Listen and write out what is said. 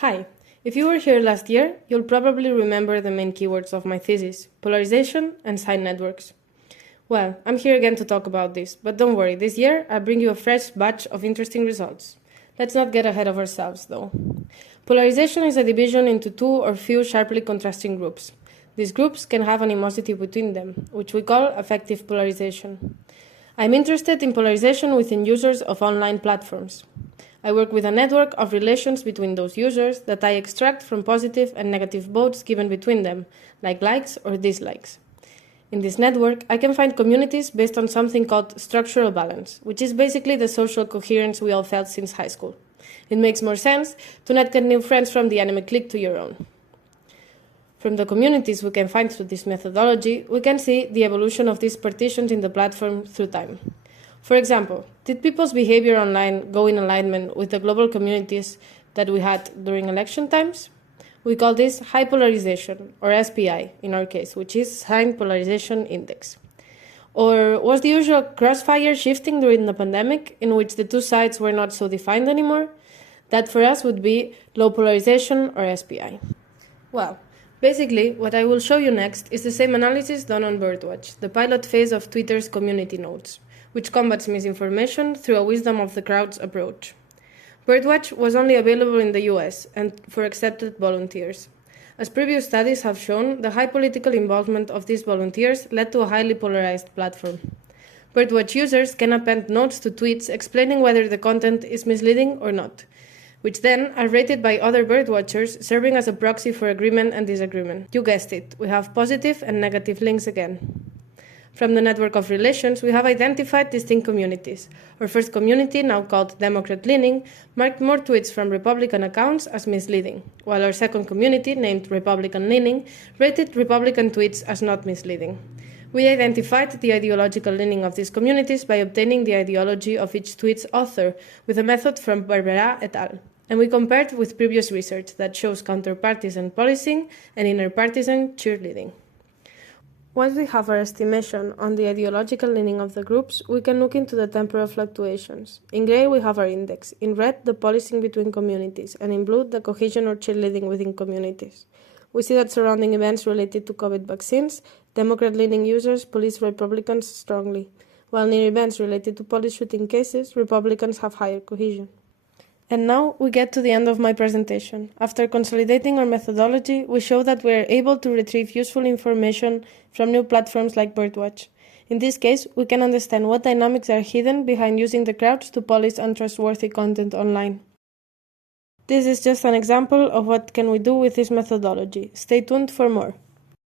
Hi! If you were here last year, you'll probably remember the main keywords of my thesis, polarization and signed networks. Well, I'm here again to talk about this, but don't worry, this year I bring you a fresh batch of interesting results. Let's not get ahead of ourselves, though. Polarization is a division into two or few sharply contrasting groups. These groups can have animosity between them, which we call affective polarization. I'm interested in polarization within users of online platforms. I work with a network of relations between those users that I extract from positive and negative votes given between them, like likes or dislikes. In this network, I can find communities based on something called structural balance, which is basically the social coherence we all felt since high school. It makes more sense to not get new friends from the anime clique to your own. From the communities we can find through this methodology, we can see the evolution of these partitions in the platform through time. For example, did people's behavior online go in alignment with the global communities that we had during election times? We call this high polarization, or SPI in our case, which is Signed Polarization Index. Or was the usual crossfire shifting during the pandemic, in which the two sides were not so defined anymore? That for us would be low polarization, or SPI. Well, basically, what I will show you next is the same analysis done on Birdwatch, the pilot phase of Twitter's community nodes, which combats misinformation through a wisdom of the crowds approach. Birdwatch was only available in the US and for accepted volunteers. As previous studies have shown, the high political involvement of these volunteers led to a highly polarized platform. Birdwatch users can append notes to tweets explaining whether the content is misleading or not, which then are rated by other birdwatchers, serving as a proxy for agreement and disagreement. You guessed it, we have positive and negative links again. From the network of relations, we have identified distinct communities. Our first community, now called Democrat-leaning, marked more tweets from Republican accounts as misleading, while our second community, named Republican-leaning, rated Republican tweets as not misleading. We identified the ideological leaning of these communities by obtaining the ideology of each tweet's author with a method from Barbera et al. And we compared with previous research that shows counterpartisan policing and interpartisan cheerleading. Once we have our estimation on the ideological leaning of the groups, we can look into the temporal fluctuations. In gray, we have our index. In red, the policing between communities. And in blue, the cohesion or cheerleading within communities. We see that surrounding events related to COVID vaccines, Democrat-leaning users police Republicans strongly, while near events related to police shooting cases, Republicans have higher cohesion. And now we get to the end of my presentation. After consolidating our methodology, we show that we are able to retrieve useful information from new platforms like Birdwatch. In this case, we can understand what dynamics are hidden behind using the crowds to police untrustworthy content online. This is just an example of what can we do with this methodology. Stay tuned for more.